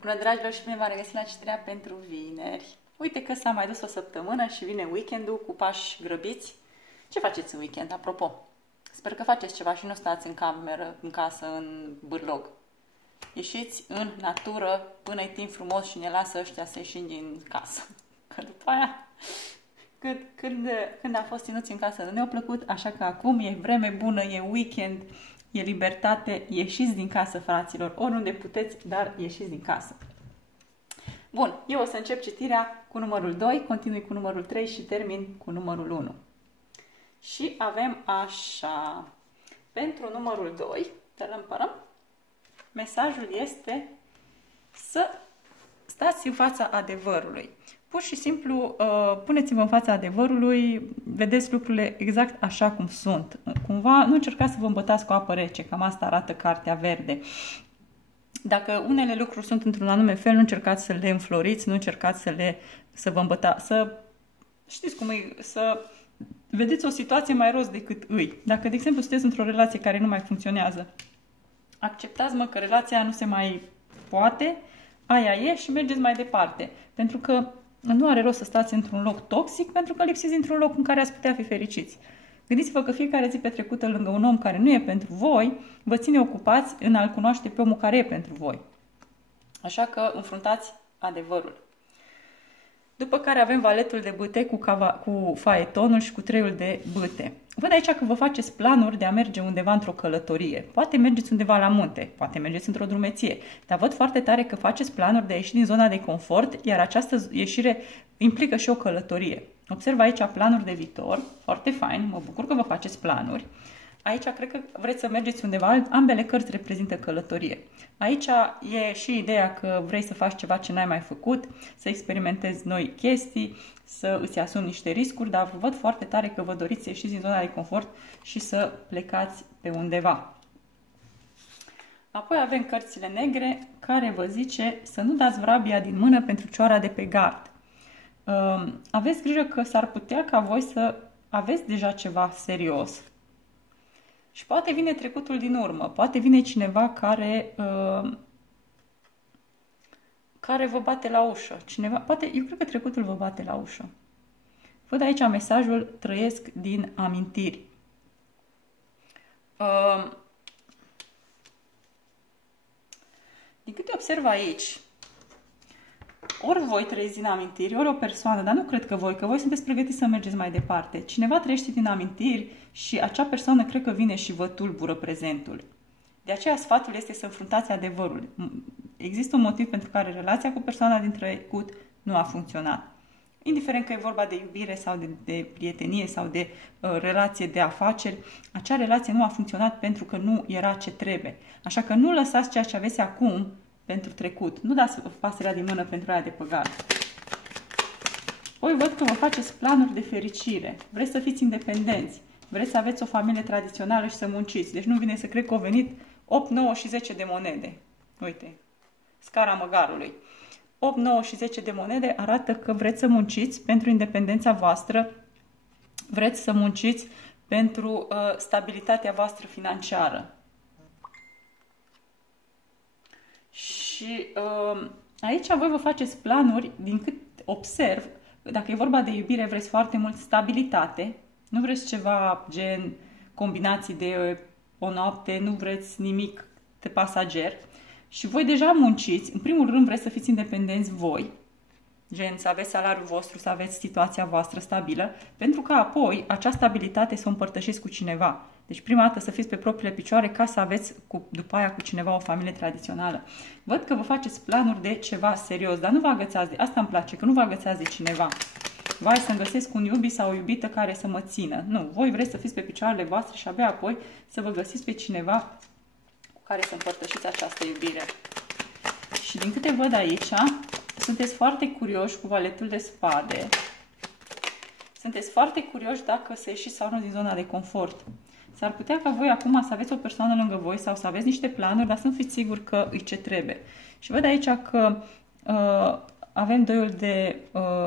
Bună, dragilor, și bine v-am regăsit la citirea pentru vineri. Uite că s-a mai dus o săptămână și vine weekendul cu pași grăbiți. Ce faceți în weekend, apropo? Sper că faceți ceva și nu stați în cameră, în casă, în bârlog. Ieșiți în natură până e timp frumos și ne lasă ăștia să ieșim din casă. Că după aia, când am fost ținuți în casă, nu ne-a plăcut, așa că acum e vreme bună, e weekend, e libertate, ieșiți din casă, fraților, oriunde puteți, dar ieșiți din casă. Bun, eu o să încep citirea cu numărul 2, continui cu numărul 3 și termin cu numărul 1. Și avem așa, pentru numărul 2, tărăm, mesajul este să stați în fața adevărului. Pur și simplu, puneți-vă în fața adevărului, vedeți lucrurile exact așa cum sunt. Cumva, nu încercați să vă îmbătați cu apă rece, cam asta arată Cartea Verde. Dacă unele lucruri sunt într-un anume fel, nu încercați să le înfloriți, nu încercați să vă îmbătați, știți cum e, să vedeți o situație mai rost decât îi. Dacă, de exemplu, sunteți într-o relație care nu mai funcționează, acceptați-mă că relația nu se mai poate, aia e și mergeți mai departe. Pentru că nu are rost să stați într-un loc toxic, pentru că lipsiți într-un loc în care ați putea fi fericiți. Gândiți-vă că fiecare zi petrecută lângă un om care nu e pentru voi, vă ține ocupați în a-l cunoaște pe omul care e pentru voi. Așa că înfruntați adevărul. După care avem valetul de bâte cu faetonul și cu treiul de bâte. Văd aici că vă faceți planuri de a merge undeva într-o călătorie. Poate mergeți undeva la munte, poate mergeți într-o drumeție, dar văd foarte tare că faceți planuri de a ieși din zona de confort, iar această ieșire implică și o călătorie. Observ aici planuri de viitor, foarte fain, mă bucur că vă faceți planuri. Aici cred că vreți să mergeți undeva, ambele cărți reprezintă călătorie. Aici e și ideea că vrei să faci ceva ce n-ai mai făcut, să experimentezi noi chestii, să îți asumi niște riscuri, dar văd foarte tare că vă doriți să ieșiți din zona de confort și să plecați pe undeva. Apoi avem cărțile negre, care vă zice să nu dați vrabia din mână pentru cioara de pe gard. Aveți grijă că s-ar putea ca voi să aveți deja ceva serios. Și poate vine trecutul din urmă, poate vine cineva care vă bate la ușă. Eu cred că trecutul vă bate la ușă. Văd aici mesajul trăiesc din amintiri. Din câte observ aici, ori voi trăiți din amintiri, ori o persoană, dar nu cred că voi sunteți pregătiți să mergeți mai departe. Cineva trăiește din amintiri și acea persoană cred că vine și vă tulbură prezentul. De aceea sfatul este să înfruntați adevărul. Există un motiv pentru care relația cu persoana din trecut nu a funcționat. Indiferent că e vorba de iubire sau de prietenie sau de relație de afaceri, acea relație nu a funcționat pentru că nu era ce trebuie. Așa că nu lăsați ceea ce aveți acum pentru trecut. Nu dați pasărea din mână pentru aia de pe gard. Voi văd că vă faceți planuri de fericire. Vreți să fiți independenți. Vreți să aveți o familie tradițională și să munciți. Deci nu vine să cred că au venit 8, 9 și 10 de monede. Uite, scara măgarului. 8, 9 și 10 de monede arată că vreți să munciți pentru independența voastră. Vreți să munciți pentru stabilitatea voastră financiară. Și aici voi vă faceți planuri, din cât observ, dacă e vorba de iubire, vreți foarte mult stabilitate, nu vreți ceva gen combinații de o noapte, nu vreți nimic de pasager și voi deja munciți, în primul rând vreți să fiți independenți voi, gen să aveți salariul vostru, să aveți situația voastră stabilă, pentru că apoi acea stabilitate să o împărtășiți cu cineva. Deci prima dată să fiți pe propriile picioare ca să aveți după aia cu cineva o familie tradițională. Văd că vă faceți planuri de ceva serios, dar nu vă agățați de asta, îmi place, că nu vă agățați de cineva. Vai să-mi găsesc un iubit sau o iubită care să mă țină. Nu, voi vreți să fiți pe picioarele voastre și abia apoi să vă găsiți pe cineva cu care să împărtășiți această iubire. Și din câte văd aici, sunteți foarte curioși cu valetul de spade. Sunteți foarte curioși dacă să ieșiți sau nu din zona de confort. S-ar putea ca voi acum să aveți o persoană lângă voi sau să aveți niște planuri, dar să nu fiți siguri că îi ce trebuie. Și văd aici că avem doiul de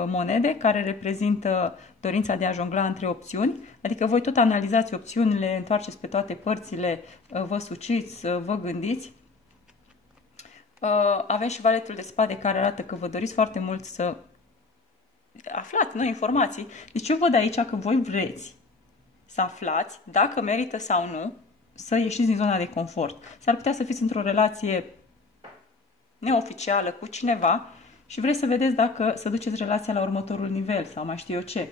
monede care reprezintă dorința de a jongla între opțiuni, adică voi tot analizați opțiunile, întoarceți pe toate părțile, vă suciți, vă gândiți. Avem și valetul de spade care arată că vă doriți foarte mult să aflați noi informații. Deci eu văd aici că voi vreți să aflați dacă merită sau nu să ieșiți din zona de confort. S-ar putea să fiți într-o relație neoficială cu cineva și vreți să vedeți dacă să duceți relația la următorul nivel sau mai știu eu ce.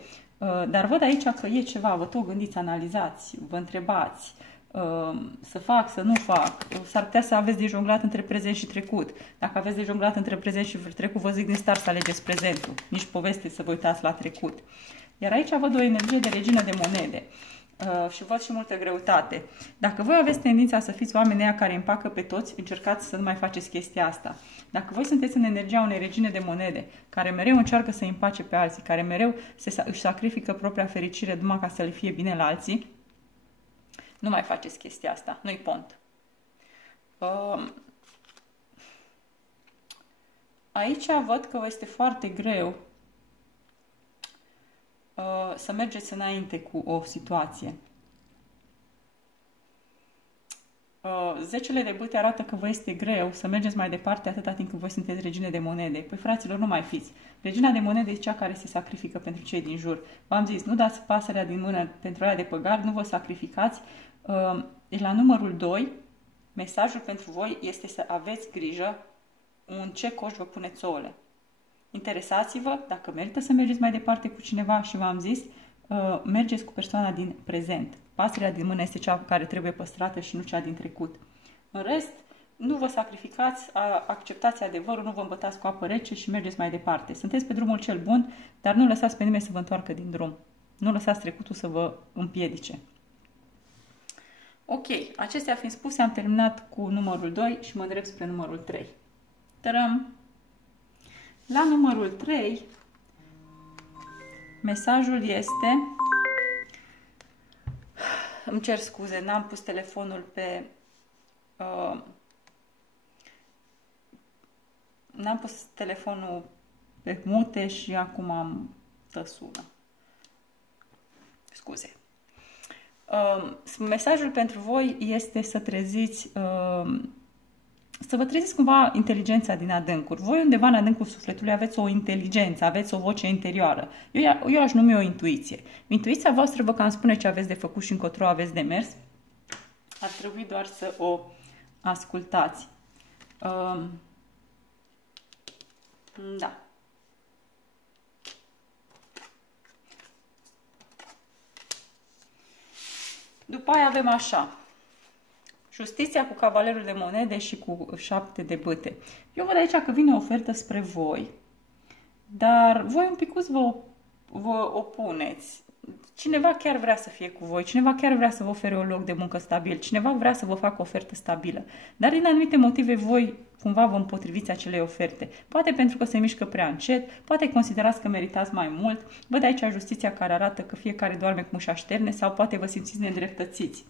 Dar văd aici că e ceva, vă tot gândiți, analizați, vă întrebați, să fac, să nu fac. S-ar putea să aveți de jonglat între prezent și trecut. Dacă aveți de jonglat între prezent și trecut, vă zic din start să alegeți prezentul. Nici poveste să vă uitați la trecut. Iar aici văd o energie de regină de monede. Și văd și multă greutate. Dacă voi aveți tendința să fiți oamenii aia care împacă pe toți, încercați să nu mai faceți chestia asta. Dacă voi sunteți în energia unei regine de monede, care mereu încearcă să împace pe alții, care mereu își sacrifică propria fericire numai ca să le fie bine la alții, nu mai faceți chestia asta. Nu-i pont. Aici văd că vă este foarte greu să mergeți înainte cu o situație. Zecele de bâte arată că vă este greu să mergeți mai departe atâta timp cât voi sunteți regine de monede. Păi fraților, nu mai fiți. Regina de monede e cea care se sacrifică pentru cei din jur. V-am zis, nu dați pasărea din mână pentru aia de păgar, nu vă sacrificați. La numărul 2, mesajul pentru voi este să aveți grijă în ce coș vă puneți ouăle. Interesați-vă dacă merită să mergeți mai departe cu cineva și v-am zis, mergeți cu persoana din prezent. Pasărea din mână este cea care trebuie păstrată și nu cea din trecut. În rest, nu vă sacrificați, acceptați adevărul, nu vă îmbătați cu apă rece și mergeți mai departe. Sunteți pe drumul cel bun, dar nu lăsați pe nimeni să vă întoarcă din drum. Nu lăsați trecutul să vă împiedice. Ok, acestea fiind spuse, am terminat cu numărul 2 și mă îndrept spre numărul 3. Tărăm! La numărul 3, mesajul este... Îmi cer scuze, n-am pus telefonul pe... N-am pus telefonul pe mute și acum am sună. Scuze. Mesajul pentru voi este să treziți... să vă treziți cumva inteligența din adâncuri. Voi undeva în adâncul sufletului aveți o inteligență, aveți o voce interioară. Eu aș numi o intuiție. Intuiția voastră vă cam spune ce aveți de făcut și încotro aveți de mers. Ar trebui doar să o ascultați. Da. După aia avem așa. Justiția cu cavalerul de monede și cu 7 de bâte. Eu văd aici că vine o ofertă spre voi, dar voi un picuț vă opuneți. Cineva chiar vrea să fie cu voi, cineva chiar vrea să vă ofere un loc de muncă stabil, cineva vrea să vă facă o ofertă stabilă. Dar din anumite motive voi cumva vă împotriviți acelei oferte. Poate pentru că se mișcă prea încet, poate considerați că meritați mai mult. Văd aici justiția care arată că fiecare doarme cu ușa șterne sau poate vă simțiți nedreptățiți.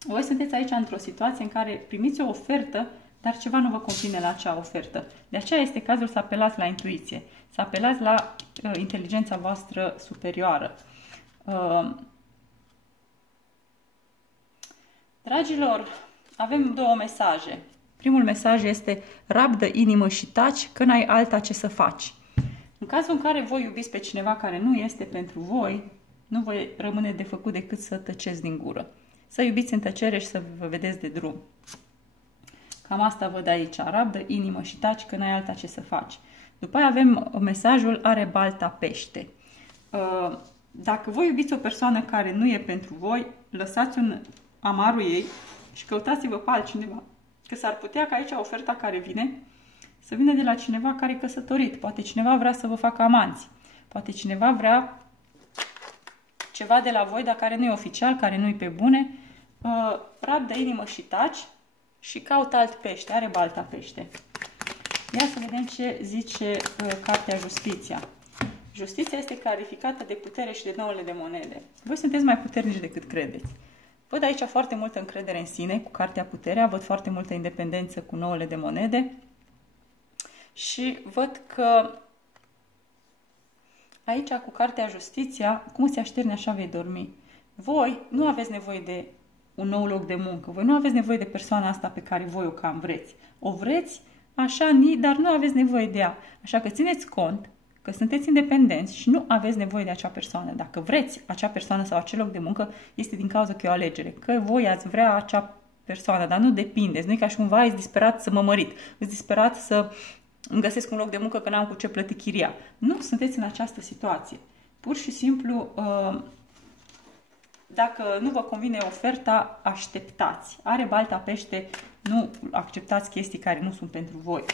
Voi sunteți aici într-o situație în care primiți o ofertă, dar ceva nu vă convine la acea ofertă. De aceea este cazul să apelați la intuiție, să apelați la inteligența voastră superioară. Dragilor, avem două mesaje. Primul mesaj este: rabdă inimă și taci, că n-ai alta ce să faci. În cazul în care voi iubiți pe cineva care nu este pentru voi, nu vă rămâne de făcut decât să tăceți din gură. Să iubiți în tăcere și să vă vedeți de drum. Cam asta văd aici. Rabdă inimă și taci, că n-ai alta ce să faci. După aia avem mesajul: are balta pește. Dacă voi iubiți o persoană care nu e pentru voi, lăsați un amarul ei și căutați-vă pe altcineva. Că s-ar putea ca aici oferta care vine să vină de la cineva care e căsătorit. Poate cineva vrea să vă facă amanți. Poate cineva vrea ceva de la voi, dar care nu e oficial, care nu e pe bune. Rabdă inimă și taci și caută alt pește. Are balta pește. Ia să vedem ce zice cartea Justiția. Justiția este clarificată de putere și de nouăle de monede. Voi sunteți mai puternici decât credeți. Văd aici foarte multă încredere în sine cu cartea Puterea, văd foarte multă independență cu nouăle de monede și văd că aici cu cartea Justiția, cum se așterne așa vei dormi. Voi nu aveți nevoie de un nou loc de muncă, voi nu aveți nevoie de persoana asta pe care voi o cam vreți. O vreți așa, dar nu aveți nevoie de ea. Așa că țineți cont că sunteți independenți și nu aveți nevoie de acea persoană. Dacă vreți acea persoană sau acel loc de muncă, este din cauza că e o alegere. Că voi ați vrea acea persoană, dar nu depindeți. Nu e ca și cumva ești disperat să mă mărit. Ești disperat să îmi găsesc un loc de muncă că n-am cu ce plăti chiria. Nu sunteți în această situație. Pur și simplu, dacă nu vă convine oferta, așteptați. Are balta pește, nu acceptați chestii care nu sunt pentru voi.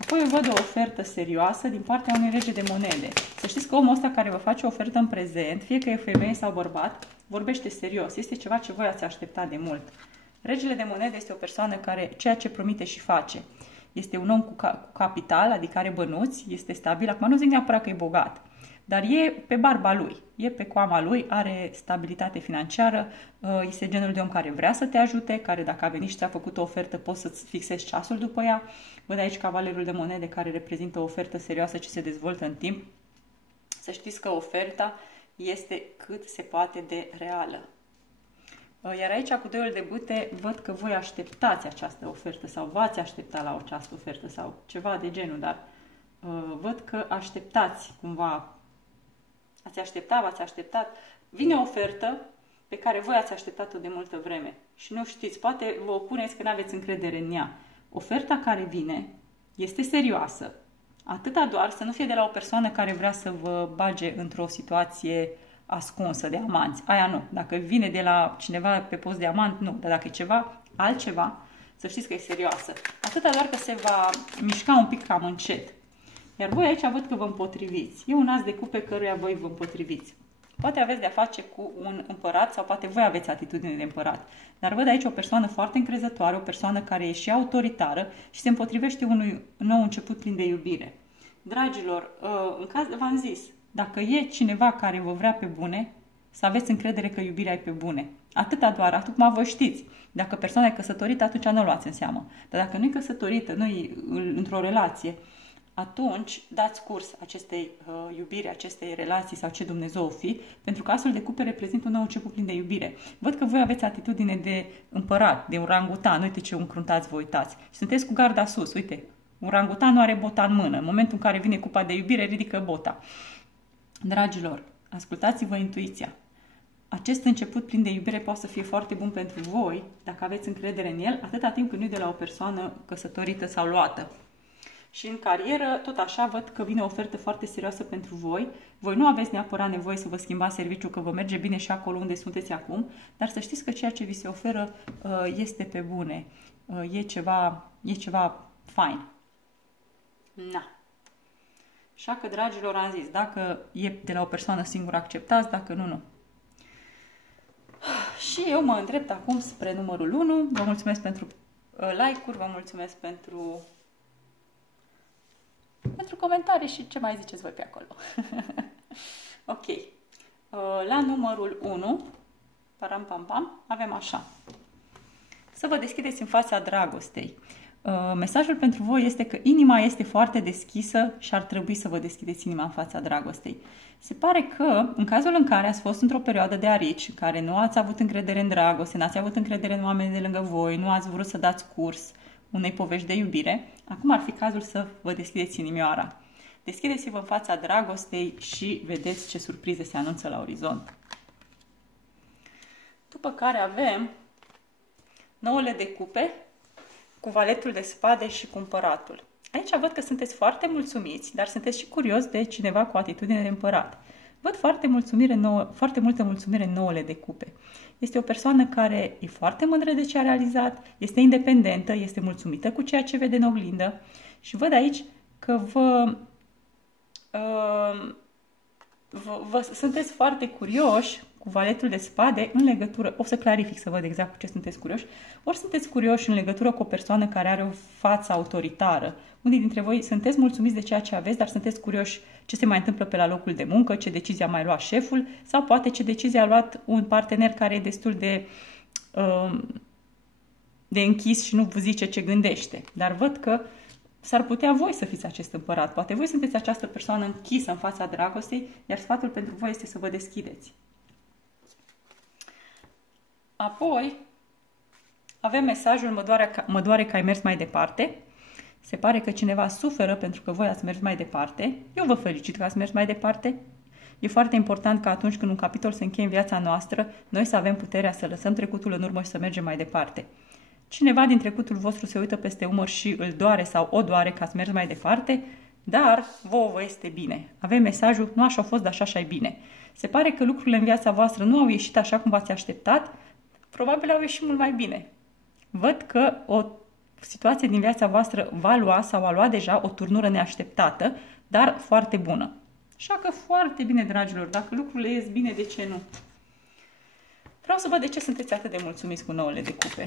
Apoi eu văd o ofertă serioasă din partea unui rege de monede. Să știți că omul ăsta care vă face o ofertă în prezent, fie că e femeie sau bărbat, vorbește serios. Este ceva ce voi ați așteptat de mult. Regele de monede este o persoană care ceea ce promite și face. Este un om cu capital, adică are bănuți, este stabil. Acum nu zic neapărat că e bogat, dar e pe barba lui, e pe coama lui, are stabilitate financiară, este genul de om care vrea să te ajute, care dacă a venit și ți-a făcut o ofertă poți să-ți fixezi ceasul după ea. Văd aici cavalerul de monede care reprezintă o ofertă serioasă ce se dezvoltă în timp. Să știți că oferta este cât se poate de reală. Iar aici cu doiul de bâte văd că voi așteptați această ofertă sau v-ați aștepta la această ofertă sau ceva de genul, dar văd că așteptați cumva. V-ați așteptat. Vine o ofertă pe care voi ați așteptat-o de multă vreme și nu știți, poate vă opuneți că nu aveți încredere în ea. Oferta care vine este serioasă, atâta doar să nu fie de la o persoană care vrea să vă bage într-o situație ascunsă de amanți. Aia nu. Dacă vine de la cineva pe post de amant, nu. Dar dacă e ceva, altceva, să știți că e serioasă. Atâta doar că se va mișca un pic cam încet. Iar voi aici văd că vă împotriviți. E un as de cupe căruia voi vă împotriviți. Poate aveți de-a face cu un împărat sau poate voi aveți atitudine de împărat. Dar văd aici o persoană foarte încrezătoare, o persoană care e și autoritară și se împotrivește unui nou început plin de iubire. Dragilor, în caz, v-am zis, dacă e cineva care vă vrea pe bune, să aveți încredere că iubirea e pe bune. Atâta doar, atât cum voi știți. Dacă persoana e căsătorită, atunci nu o luați în seamă. Dar dacă nu e căsătorită, nu e într-o relație, atunci dați curs acestei iubiri, acestei relații sau ce Dumnezeu o fi, pentru că asul de cupe reprezintă un nou început plin de iubire. Văd că voi aveți atitudine de împărat, de orangutan, uite ce încruntați vă uitați. Și sunteți cu garda sus, uite, orangutan nu are bota în mână. În momentul în care vine cupa de iubire, ridică bota. Dragilor, ascultați-vă intuiția. Acest început plin de iubire poate să fie foarte bun pentru voi, dacă aveți încredere în el, atâta timp cât nu e de la o persoană căsătorită sau luată. Și în carieră, tot așa, văd că vine o ofertă foarte serioasă pentru voi. Voi nu aveți neapărat nevoie să vă schimbați serviciul, că vă merge bine și acolo unde sunteți acum, dar să știți că ceea ce vi se oferă este pe bune. E ceva fain. Na. Așa că, dragilor, am zis, dacă e de la o persoană singură, acceptați, dacă nu, nu. Și eu mă îndrept acum spre numărul 1. Vă mulțumesc pentru like-uri, vă mulțumesc pentru comentarii și ce mai ziceți voi pe acolo. Ok. La numărul 1, avem așa. Să vă deschideți în fața dragostei. Mesajul pentru voi este că inima este foarte deschisă și ar trebui să vă deschideți inima în fața dragostei. Se pare că, în cazul în care ați fost într-o perioadă de arici, în care nu ați avut încredere în dragoste, n-ați avut încredere în oamenii de lângă voi, nu ați vrut să dați curs unei povești de iubire, acum ar fi cazul să vă deschideți inimioara. Deschideți-vă în fața dragostei și vedeți ce surprize se anunță la orizont. După care avem 9 de cupe, cu valetul de spade și cu împăratul. Aici văd că sunteți foarte mulțumiți, dar sunteți și curios de cineva cu atitudine de împărat. Văd foarte multă mulțumire în 9 de cupe. Este o persoană care e foarte mândră de ce a realizat, este independentă, este mulțumită cu ceea ce vede în oglindă și văd aici că sunteți foarte curioși cu valetul de spade în legătură, o să clarific să văd exact cu ce sunteți curioși, ori sunteți curioși în legătură cu o persoană care are o față autoritară. Unii dintre voi sunteți mulțumiți de ceea ce aveți, dar sunteți curioși ce se mai întâmplă pe la locul de muncă, ce decizie a mai luat șeful sau poate ce decizie a luat un partener care e destul de închis și nu vă zice ce gândește. Dar văd că s-ar putea voi să fiți acest împărat. Poate voi sunteți această persoană închisă în fața dragostei, iar sfatul pentru voi este să vă deschideți. Apoi, avem mesajul mă doare că ai mers mai departe. Se pare că cineva suferă pentru că voi ați mers mai departe. Eu vă felicit că ați mers mai departe. E foarte important că atunci când un capitol se încheie în viața noastră, noi să avem puterea să lăsăm trecutul în urmă și să mergem mai departe. Cineva din trecutul vostru se uită peste umăr și îl doare sau o doare că ați mers mai departe, dar vouă vă este bine. Avem mesajul, nu așa a fost, dar așa e bine. Se pare că lucrurile în viața voastră nu au ieșit așa cum v-ați așteptat, probabil au ieșit mult mai bine. Văd că o situație din viața voastră va lua sau a luat deja o turnură neașteptată, dar foarte bună. Așa că foarte bine, dragilor, dacă lucrurile ies bine, de ce nu? Vreau să văd de ce sunteți atât de mulțumiți cu 9 de cupe.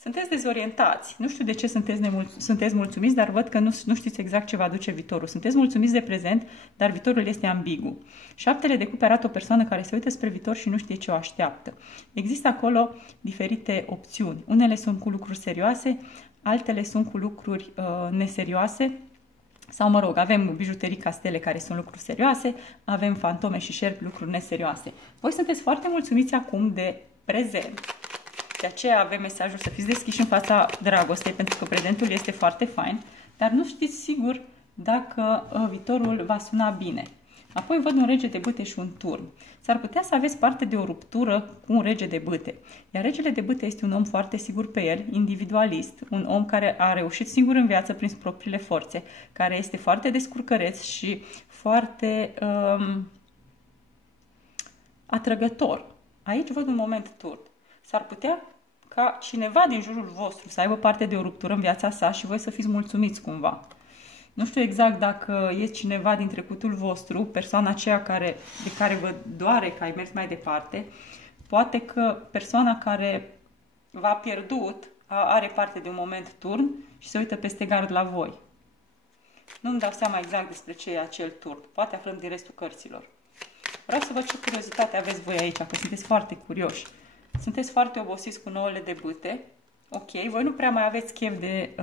Sunteți dezorientați. Nu știu de ce sunteți mulțumiți, dar văd că nu știți exact ce va aduce viitorul. Sunteți mulțumiți de prezent, dar viitorul este ambigu. 7 de cupe arată o persoană care se uită spre viitor și nu știe ce o așteaptă. Există acolo diferite opțiuni. Unele sunt cu lucruri serioase, altele sunt cu lucruri neserioase. Sau, mă rog, avem bijuterii castele care sunt lucruri serioase, avem fantome și șerpi, lucruri neserioase. Voi sunteți foarte mulțumiți acum de prezent. De aceea avem mesajul să fiți deschiși în fața dragostei, pentru că prezentul este foarte fain, dar nu știți sigur dacă viitorul va suna bine. Apoi văd un rege de bâte și un turn. S-ar putea să aveți parte de o ruptură cu un rege de bâte. Iar regele de bâte este un om foarte sigur pe el, individualist, un om care a reușit singur în viață prin propriile forțe, care este foarte descurcăreț și foarte atrăgător. Aici văd un moment turn. S-ar putea ca cineva din jurul vostru să aibă parte de o ruptură în viața sa și voi să fiți mulțumiți cumva. Nu știu exact dacă e cineva din trecutul vostru, persoana aceea de care vă doare că ai mers mai departe. Poate că persoana care v-a pierdut are parte de un moment turn și se uită peste gard la voi. Nu-mi dau seama exact despre ce e acel turn. Poate aflăm din restul cărților. Vreau să văd ce curiozitate aveți voi aici, că sunteți foarte curioși. Sunteți foarte obosiți cu 9 de bâte. Ok, voi nu prea mai aveți chef de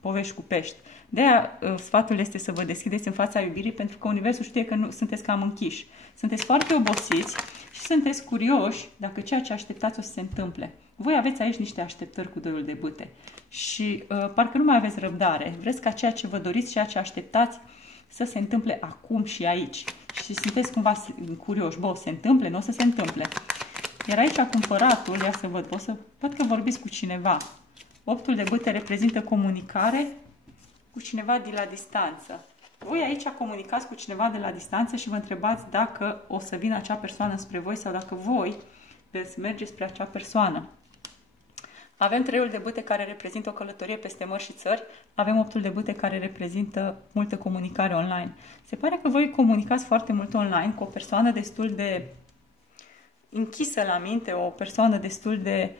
povești cu pești. De-aia sfatul este să vă deschideți în fața iubirii, pentru că Universul știe că nu sunteți cam închiși. Sunteți foarte obosiți și sunteți curioși dacă ceea ce așteptați o să se întâmple. Voi aveți aici niște așteptări cu 2 de bâte și parcă nu mai aveți răbdare. Vreți ca ceea ce vă doriți, ceea ce așteptați să se întâmple acum și aici. Și sunteți cumva curioși. Bă, o să se întâmple, nu o să se întâmple. Iar aici cumpăratul, ia să văd, văd că vorbiți cu cineva. 8 de bâte reprezintă comunicare cu cineva de la distanță. Voi aici comunicați cu cineva de la distanță și vă întrebați dacă o să vină acea persoană spre voi sau dacă voi veți merge spre acea persoană. Avem 3 de bâte care reprezintă o călătorie peste mări și țări, avem 8 de bâte care reprezintă multă comunicare online. Se pare că voi comunicați foarte mult online cu o persoană destul de închisă la minte, o persoană destul de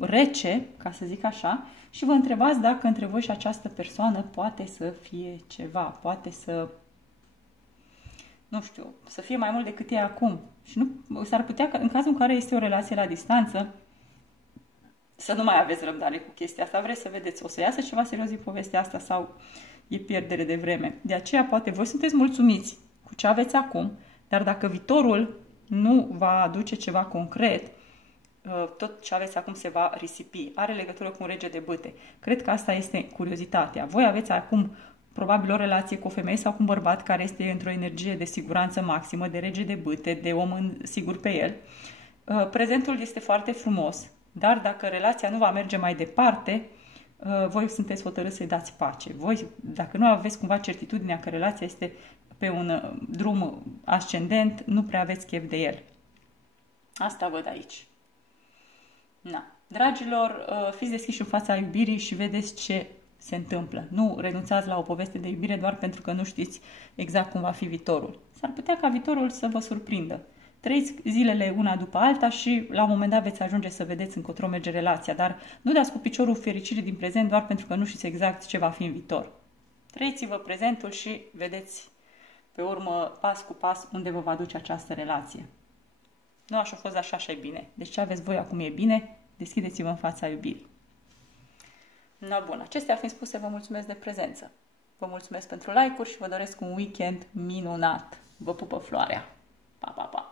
rece, ca să zic așa, și vă întrebați dacă între voi și această persoană poate să fie ceva, poate să, nu știu, să fie mai mult decât e acum. Și nu s-ar putea, în cazul în care este o relație la distanță, să nu mai aveți răbdare cu chestia asta. Vreți să vedeți, o să iasă ceva serios din povestea asta sau e pierdere de vreme. De aceea, poate voi sunteți mulțumiți cu ce aveți acum, dar dacă viitorul nu va aduce ceva concret, tot ce aveți acum se va risipi. Are legătură cu un rege de bâte. Cred că asta este curiozitatea. Voi aveți acum probabil o relație cu o femeie sau cu un bărbat care este într-o energie de siguranță maximă, de rege de bâte, de om sigur pe el. Prezentul este foarte frumos, dar dacă relația nu va merge mai departe, voi sunteți hotărâți să-i dați pace. Voi, dacă nu aveți cumva certitudinea că relația este pe un drum ascendent, nu prea aveți chef de el. Asta văd aici. Na. Dragilor, fiți deschiși în fața iubirii și vedeți ce se întâmplă. Nu renunțați la o poveste de iubire doar pentru că nu știți exact cum va fi viitorul. S-ar putea ca viitorul să vă surprindă. Trăiți zilele una după alta și la un moment dat veți ajunge să vedeți încotro merge relația, dar nu dați cu piciorul fericirii din prezent doar pentru că nu știți exact ce va fi în viitor. Trăiți-vă prezentul și vedeți pe urmă, pas cu pas, unde vă va duce această relație. Nu așa a fost, așa și e bine. Deci ce aveți voi acum e bine, deschideți-vă în fața iubirii. Na bun, acestea fiind spuse, vă mulțumesc de prezență. Vă mulțumesc pentru like-uri și vă doresc un weekend minunat. Vă pupă floarea. Pa, pa, pa!